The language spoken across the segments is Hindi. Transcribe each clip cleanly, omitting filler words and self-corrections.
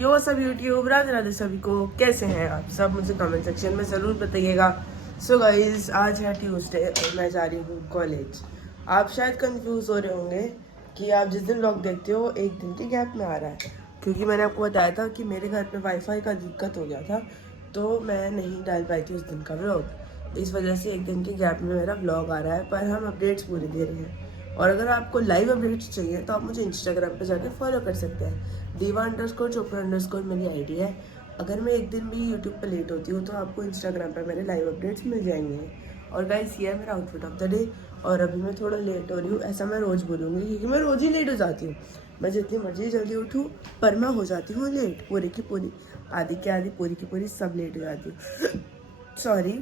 यो सब यूट्यूब राधे राधे सभी को, कैसे हैं आप सब, मुझे कमेंट सेक्शन में ज़रूर बताइएगा। सो गाइज, आज है ट्यूसडे और मैं जा रही हूँ कॉलेज। आप शायद कंफ्यूज हो रहे होंगे कि आप जिस दिन व्लॉग देखते हो एक दिन के गैप में आ रहा है, क्योंकि मैंने आपको बताया था कि मेरे घर पे वाईफाई का दिक्कत हो गया था, तो मैं नहीं डाल पाई थी उस दिन का व्लॉग। इस वजह से एक दिन के गैप में मेरा व्लॉग आ रहा है, पर हम अपडेट्स पूरे दे रहे हैं। और अगर आपको लाइव अपडेट्स चाहिए तो आप मुझे इंस्टाग्राम पे जाके फॉलो कर सकते हैं। diva_chopra_ मेरी आईडी है। अगर मैं एक दिन भी यूट्यूब पे लेट होती हूँ तो आपको इंस्टाग्राम पे मेरे लाइव अपडेट्स मिल जाएंगे। और गाइस, ये है मेरा आउटफिट ऑफ द डे। और अभी मैं थोड़ा लेट हो रही हूँ, ऐसा मैं रोज़ बोलूँगी क्योंकि मैं रोज़ ही लेट हो जाती हूँ। मैं जितनी मर्जी जल्दी उठूँ पर मैं हो जाती हूँ लेट, पूरी की पूरी, आधी की आधी, पूरी की पूरी, सब लेट हो जाती हूँ। सॉरी।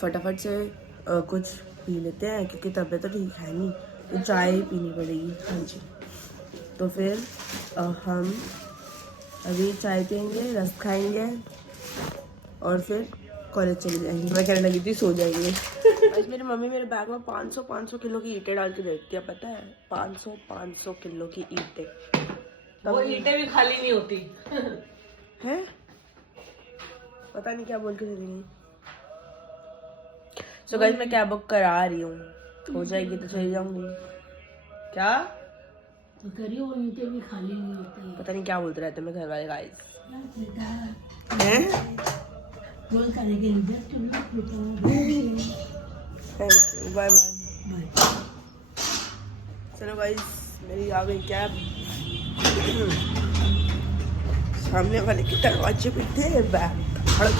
फटाफट से कुछ पी लेते हैं क्योंकि तबीयत तो ठीक है नहीं, तो चाय ही पीनी पड़ेगी। हाँ जी, तो फिर हम अभी चाय पियेंगे, रस खाएंगे और फिर कॉलेज चले जाएंगे। मैं कहने लगी थी सो जाएंगे। आज मेरी मम्मी मेरे बैग में 500 किलो की ईंटें डाल के देती है, पता है? 500 किलो की ईंटें। वो ईंटें भी खाली नहीं होती है, पता नहीं क्या बोल के दे देंगी। सो गाइस, मैं कैब बुक करा रही हूँ, हो जाएगी तो चली जाऊंगी। क्या करियो, वो ईंटें भी खाली नहीं होती। पता नहीं क्या बोलते रहते मेरे घर वाले guys. Thank you, bye bye. चलो गाइस, मेरी आ गई कैब। सामने वाले के दरवाजे पे थे बैग खड़ा।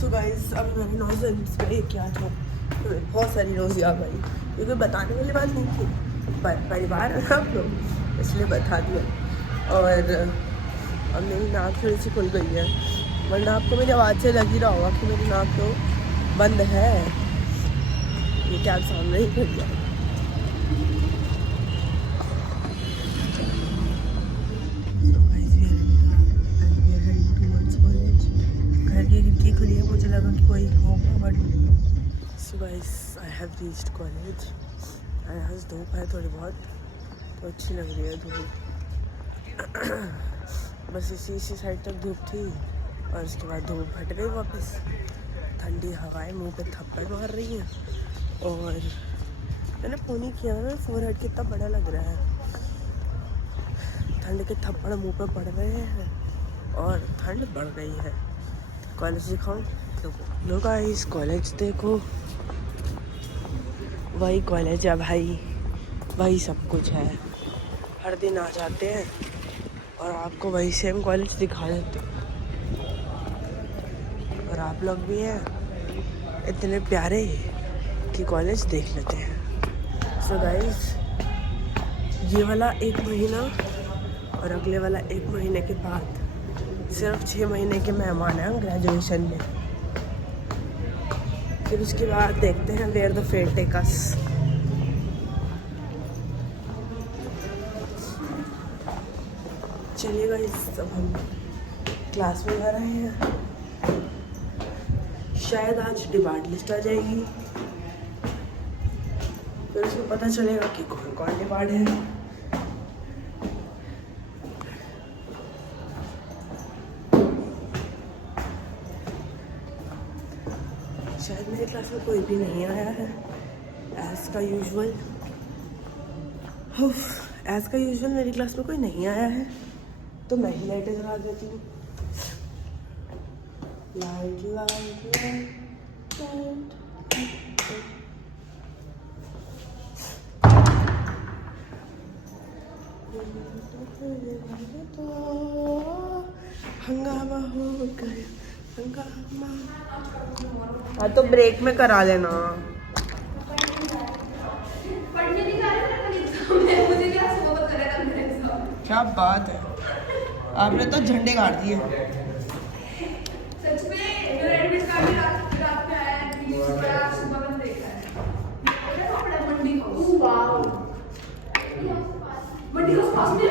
सो गाइस, अभी मैंने नोज़ल स्प्रे किया था, बहुत सारी नोज़ आ गई, क्योंकि बताने वाली बात नहीं थी, पर परिवार है हम लोग, इसलिए बता दिया। और अब मेरी नाक थोड़ी सी खुल गई है, वरना आपको मेरी आवाज़ से लग ही रहा होगा कि मेरी नाक तो बंद है। ये क्या सामने ही खुल गया। घर की खिड़की खुली है, मुझे लगा कि कोई होगा but. So guys, I have reached college. आज धूप है थोड़ी बहुत, तो अच्छी लग रही है धूप। बस इसी साइड तक धूप थी और उसके बाद धूप हट गई वापस। ठंडी हवाएं मुंह पे थप्पड़ मार रही हैं। और मैंने फ़ोन ही किया, मेरा फोरहेड कितना बड़ा लग रहा है। ठंड के थप्पड़ मुंह पे पड़ रहे हैं और ठंड बढ़ गई है। कॉलेज दिखाऊं? लो गाइस, कॉलेज देखो, वही कॉलेज है भाई, वही सब कुछ है। हर दिन आ जाते हैं और आपको वही सेम कॉलेज दिखा देते हैं। और आप लोग भी हैं इतने प्यारे कि कॉलेज देख लेते हैं। सो गाइस, ये वाला 1 महीना और अगले वाला 1 महीने के बाद सिर्फ 6 महीने के मेहमान हैं ग्रेजुएशन में। फिर उसके बाद देखते हैं where the fate take us. चलिएगा, इस सब हम क्लास में आ रहे हैं। शायद आज डिमांड लिस्ट आ जाएगी, फिर उसमें पता चलेगा कि कौन कौन डिमांड है। शायद मेरी क्लास में कोई भी नहीं आया है, एज़ का यूजुअल मेरी क्लास में कोई नहीं आया है, तो मैं ही लाइटें जला देती हूँ। Light light light. हंगामा हो गया, हंगामा। हाँ, तो ब्रेक में करा लेना। क्या बात है, आपने तो झंडे गाड़ दिए। सच में एडमिट कार्ड रात में आया है, सुबह मैंने देखा है। मंडी हाउस, वाओ, मंडी हाउस पास में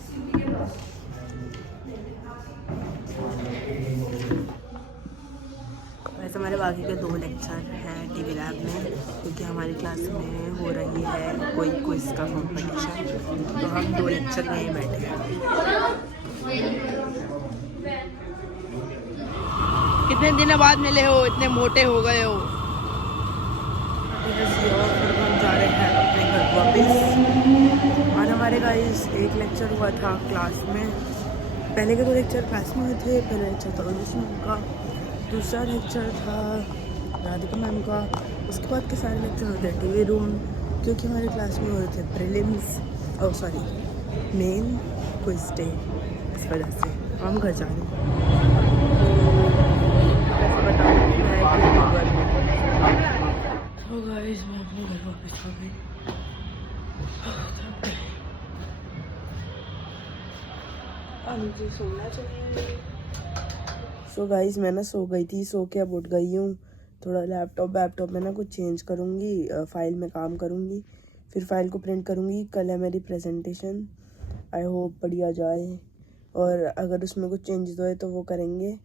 सीपी के पास। गाइस हमारे बाकी के 2 लेक्चर हैं टीवी लैब में, क्योंकि हमारी क्लास में हो रही है कोई क्विज का कंपटीशन, तो हम 2 लेक्चर में ही बैठे हैं। कितने दिन बाद मिले हो, इतने मोटे हो गए हो। हम जा रहे हैं अपने घर वापस। आज हमारे गाइस एक लेक्चर हुआ था क्लास में, पहले के 2 लेक्चर क्लास में हुए थे। पहला लेक्चर था उर्दू मैम का, दूसरा लेक्चर था राधिका मैम का, उसके बाद के सारे लेक्चर होते हैं टीवी रूम, क्योंकि हमारे क्लास में हो रहे थे प्रीलिम्स मेन क्विज डे, इस वजह से हम घर जा रहे हैं। तो गाइस मैं अपने घर वापस आ गई। मुझे सोना चाहिए। सो गाइस मैं ना सो गई थी, सो के अब उठ गई हूँ। थोड़ा लैपटॉप में ना कुछ चेंज करूँगी, फाइल में काम करूँगी, फिर फाइल को प्रिंट करूँगी। कल है मेरी प्रेजेंटेशन, आई होप बढ़िया जाए, और अगर उसमें कुछ चेंजेस हुए तो वो करेंगे,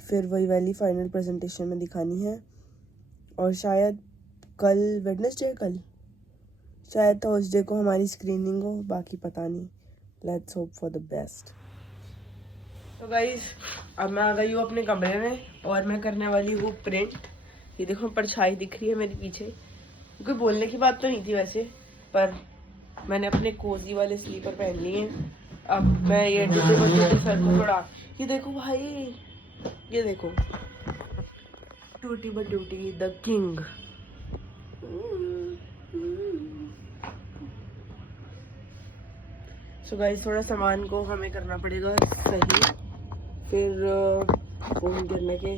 फिर वही वाली फाइनल प्रेजेंटेशन में दिखानी है। और शायद कल वेडनेसडे, कल शायद थर्सडे को हमारी स्क्रीनिंग हो, बाकी पता नहीं। Let's hope for the best. तो गाइस अब मैं आ गई हूँ अपने कमरे में, और मैं करने वाली हूँ प्रिंट। ये देखो परछाई दिख रही है मेरे पीछे, क्योंकि बोलने की बात तो नहीं थी वैसे, पर मैंने अपने कोजी वाले स्लीपर पहन लिए हैं। अब मैं ये सर को थोड़ा, ये देखो भाई, ये देखो टूटी but duty the king. So guys थोड़ा सामान को हमें करना पड़ेगा सही, फिर फोन गिरने के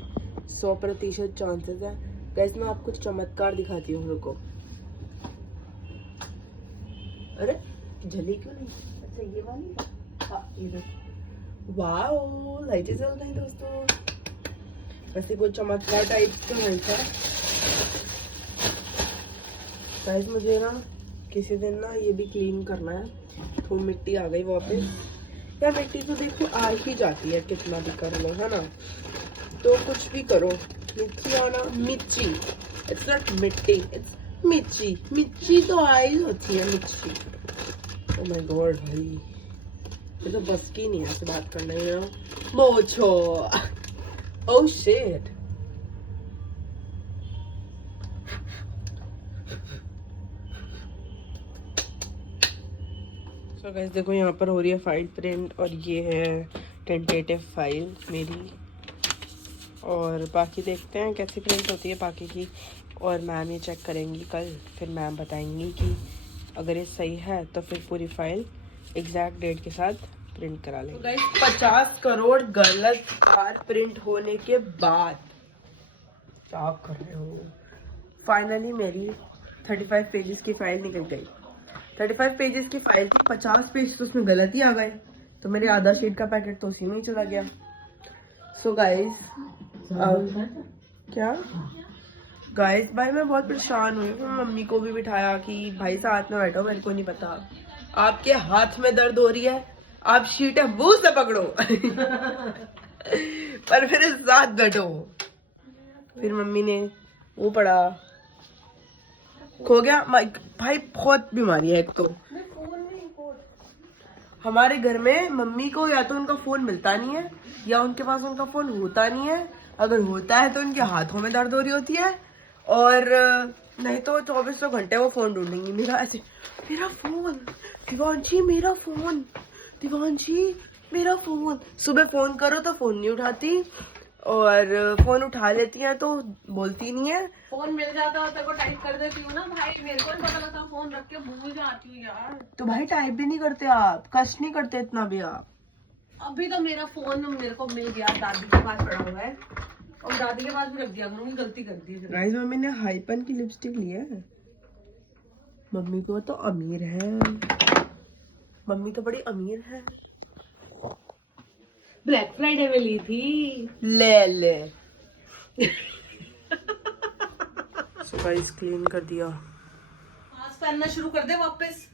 100% चांसेस है। गाइस मैं आपको चमत्कार दिखाती हूँ, रुको। अरे जली क्यों नहीं? अच्छा ये वाली, हाँ ये देखो, वाओ लाइटें जल रही दोस्तों। वैसे कोई चमत्कार टाइप का नहीं था गाइस। मुझे ना किसी दिन ना ये भी क्लीन करना है। तो मिट्टी आ गई वापस। यार मिट्टी तो देखो आ ही जाती है, कितना भी कर लो, है ना। तो कुछ भी करो, मिट्टी आना, मिर्ची, इट्स नॉट मिट्टी, इट्स मिर्ची। मिर्ची तो आई होती है, मिर्ची। ओह माय गॉड भाई, ये तो बस की नहीं है ऐसे बात करना है। मोचो, ओह शिट। तो गाइस देखो यहाँ पर हो रही है फाइल प्रिंट, और ये है टेंटेटिव फाइल मेरी, और बाकी देखते हैं कैसी प्रिंट होती है बाकी की। और मैम ये चेक करेंगी कल, फिर मैम बताएंगी कि अगर ये सही है तो फिर पूरी फाइल एग्जैक्ट डेट के साथ प्रिंट करा लेंगे। तो गाइस 50 करोड़ गलत बार प्रिंट होने के बाद क्या कर रहे हो, फाइनली मेरी 35 पेजेस की फाइल निकल गई। 35 पेजेस की फाइल थी, 50 पेज तो उसमें गलत ही आ गए, तो मेरे आधा शीट का पैकेट तो उसी में ही चला गया। सो गाइस क्या गाइस भाई मैं बहुत परेशान हुई। मम्मी को भी बिठाया कि भाई साथ में बैठो, मेरे को नहीं पता, आपके हाथ में दर्द हो रही है, आप शीटें मुंह से पकड़ो पर फिर साथ बैठो। फिर मम्मी ने वो पढ़ा, खो गया भाई। बहुत बीमारी है। एक तो हमारे घर में मम्मी को या तो उनका फोन मिलता नहीं है, या उनके पास उनका फोन होता नहीं है। अगर होता है तो उनके हाथों में दर्द हो रही होती है, और नहीं तो 24 घंटे वो फोन ढूंढेंगी मेरा। ऐसे मेरा फोन, दिवांशी मेरा फोन, दिवांशी मेरा फोन। सुबह फोन करो तो फोन नहीं उठाती, और फोन उठा लेती हैं तो बोलती नहीं है। फोन मिल जाता होता को टाइप कर देती हूँ ना भाई, मेरे को नहीं पता लगता, फोन रख के भूल जाती हूँ यार। तो भाई टाइप भी नहीं करते आप, कष्ट नहीं करते इतना भी आप। अभी तो मेरा फोन मेरे को मिल गया, दादी के पास पड़ा हुआ है, और दादी के पास भी रख दिया करूंगी, गलती कर दी। गाइस मम्मी ने हाइपन की लिपस्टिक ली है। मम्मी को तो अमीर है, मम्मी तो बड़ी अमीर है। ब्लैक फ्राइडे में ली थी, ले सो गाइस क्लीन कर दिया। मास्क पहनना शुरू कर दे वापस।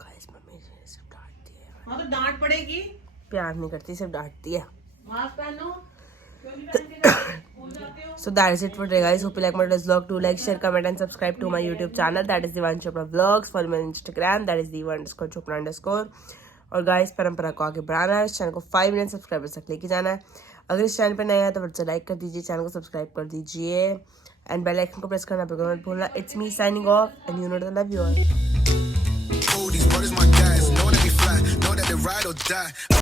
गाइस मम्मी सिर्फ डांटती है। हाँ तो डांट पड़ेगी, प्यार नहीं करती, सिर्फ डांटती है। मास्क पहनो। So that is it for today, guys. Hope you like my vlog. Do like, share, comment, and subscribe to my YouTube channel. That is Divan Chopra Vlogs. Follow me on Instagram. That is Divan_Chopra_. और गाइस परंपरा को आगे बढ़ाना है, इस चैनल को 5 मिलियन सब्सक्राइबर्स तक लेके जाना है. अगर इस चैनल पर नया है तो फिर से लाइक कर दीजिए, चैनल को सब्सक्राइब कर दीजिए एंड बेल आइकन को प्रेस करना बिल्कुल मत भूलना. It's me signing off and you know that I love you all.